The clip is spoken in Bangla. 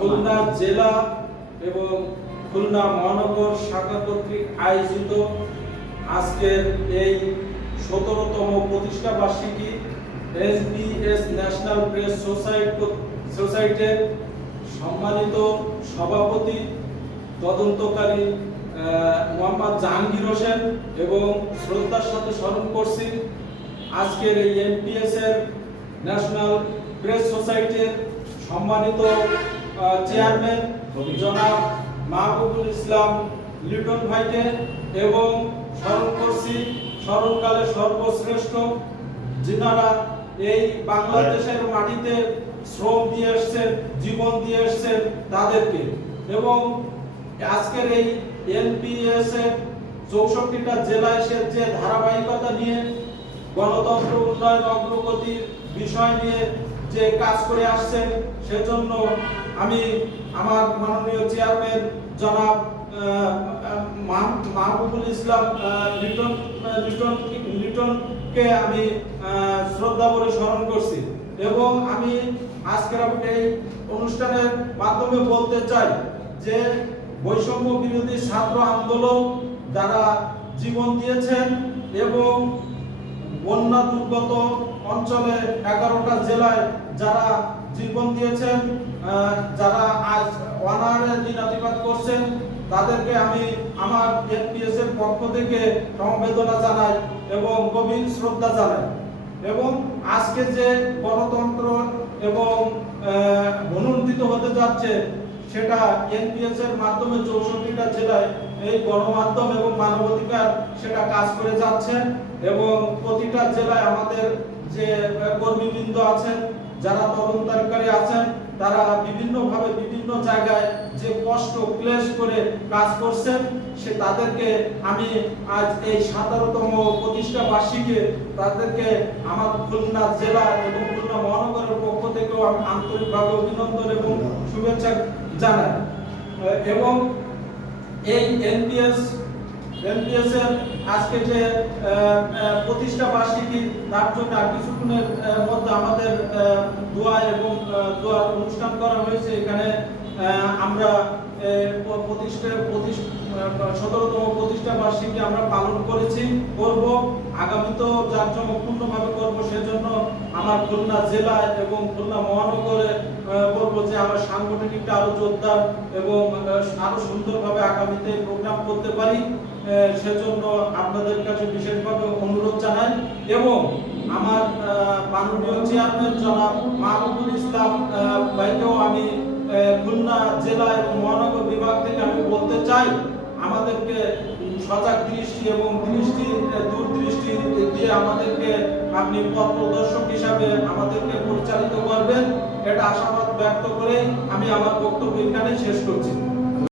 খুলনা জেলা এবং খুলনা মহানগর শাখা কর্তৃক আয়োজিত আজকের এই সতেরোতম প্রতিষ্ঠা বার্ষিকী এসবিএস ন্যাশনাল প্রেস সোসাইটি সোসাইটির সম্মানিত সভাপতি তদন্তকারী মোহাম্মদ জাহাঙ্গীর হোসেন এবং শ্রদ্ধার সাথে স্মরণ করছি আজকের এই এনপিএস এর ন্যাশনাল প্রেস সোসাইটির সম্মানিত চেয়ারম্যান জনাব মাহবুবুল ইসলাম লিটন ভাইকে এবং স্মরণ করছি সর্বশ্রেষ্ঠ, যিনারা এই বাংলাদেশের মাটিতে শ্রম দিয়ে এসছেন, জীবন দিয়ে এসছেন তাদেরকে। এবং আজকের এই এনপিএস এর চৌষট্টিটা জেলা এসে যে ধারাবাহিকতা নিয়ে গণতন্ত্র উন্নয়ন অগ্রগতির বিষয় নিয়ে যে কাজ করে আসছেন, সেজন্য আমি আমার মাননীয় চেয়ারম্যান জনাব মাহবুবুল ইসলাম লিটন লিটন, লিটনকে আমি শ্রদ্ধা করে স্মরণ করছি। এবং আমি আজকের এই অনুষ্ঠানের মাধ্যমে বলতে চাই যে বৈষম্য বিরোধী ছাত্র আন্দোলন যারা জীবন দিয়েছেন এবং বন্যা দুর্গত অঞ্চলে এগারোটা জেলায় যারা জীবন দিয়েছেন যারা আজ অনাহারে দিনাতিপাত করছেন, তাদেরকে আমি আমার এনপিএস এর পক্ষ থেকে সমবেদনা জানাই এবং গভীর শ্রদ্ধা জানাই। এবং আজকে যে গণতন্ত্র এবং ভূলুণ্ঠিত হতে যাচ্ছে, সেটা এনপিএস এর মাধ্যমে চৌষট্টিটা জেলায় এই গণমাধ্যম এবং মানবাধিকার সেটা কাজ করে যাচ্ছে এবং প্রতিটা জেলায় আমাদের যে কর্মীবৃন্দ আছেন, যারা তদন্তকারী আছেন, তারা বিভিন্নভাবে বিভিন্ন জায়গায় যে কষ্ট, ক্লেশ করে কাজ করছেন, সে তাদেরকে আমি আজ এই সতেরোতম প্রতিষ্ঠা বার্ষিকে তাদেরকে আমার খুলনা জেলা এবং খুলনা মহানগরের পক্ষ থেকেও আমি আন্তরিকভাবে অভিনন্দন এবং শুভেচ্ছা জানাই। এবং এই এনপিএস এনপিএস এর আজকে যে প্রতিষ্ঠা বার্ষিকী, তার জন্য আর কিছুক্ষণের মধ্যে আমাদের দোয়া এবং দোয়ার অনুষ্ঠান করা হয়েছে। এখানে আমরা প্রতিষ্ঠা সতেরোতম প্রতিষ্ঠা বার্ষিকী আমরা পালন করেছি, করব। আগামীতেও জাঁকজমকপূর্ণভাবে করব, সেজন্য আমার খুলনা জেলায় এবং খুলনা মহানগরে বলব যে আমার সাংগঠনিকটা আরও জোরদার এবং আরও সুন্দরভাবে আগামীতে প্রোগ্রাম করতে পারি। সেজন্য আপনাদের কাছে বিশেষভাবে অনুরোধ জানাই এবং আমার মাননীয় চেয়ারম্যান জনাব মাহবুবুল ইসলাম ভাইকেও আমি খুলনা জেলা এবং মহানগর বিভাগ থেকে আমি বলতে চাই, আমাদেরকে সজাগ দৃষ্টি এবং দৃষ্টি দূরদৃষ্টি দিয়ে আমাদেরকে আপনি পথ প্রদর্শক হিসাবে আমাদেরকে পরিচালিত করবেন, এটা আশাবাদ ব্যক্ত করে আমি আমার বক্তব্য এখানে শেষ করছি।